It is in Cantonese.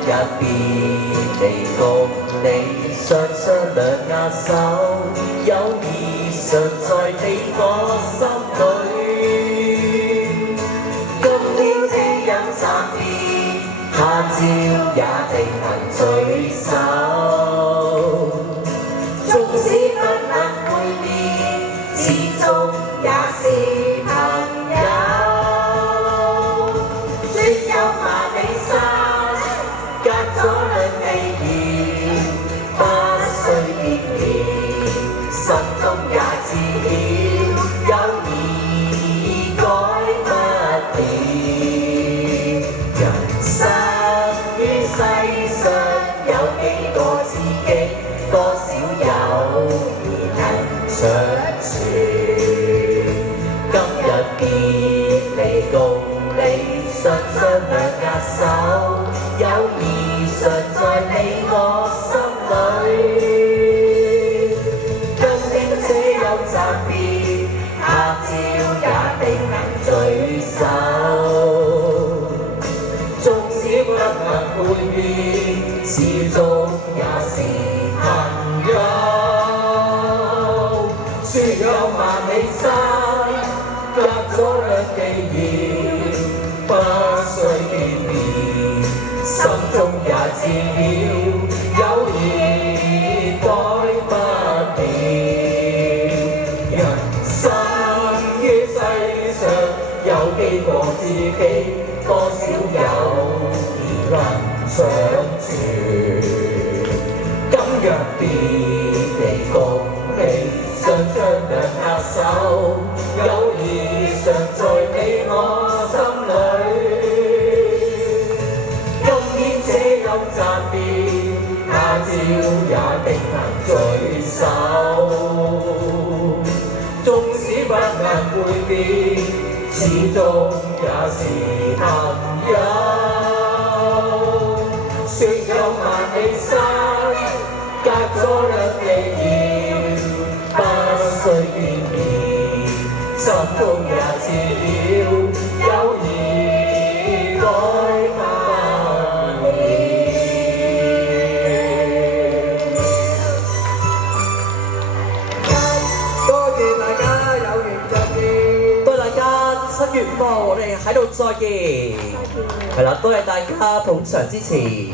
日別離共你雙雙兩握手，友誼常在你我心裏。今天這樣暫別，他朝也定能聚首。縱使不能會面，始終也是朋友。說有萬里山，隔咗兩地遠，不需見面，心中也知曉，友誼改不了。人生於世上有幾個知己，多少友誼能長存。今日別離共你雙雙兩握手，友誼常在你我心裏。今天這樣暫別，他朝也定能聚首。縱使不能會面，始終也是朋友。說有萬里山，隔咗兩地遠，不需見面，心中也知曉，友誼改不了。人生於世上有幾個知己，多少友誼能長存。今日別離共你雙雙兩握手，友誼常在你我心裏。今天這樣暫別，他朝也定能聚首。縱使不能會面，始終也是朋友。說有萬里山，隔咗兩地遠，不需見面，心中也知曉，友誼改不了。多謝大家有緣再見。多謝大家7月5號我哋喺度再見。係啦，多謝大家捧場支持。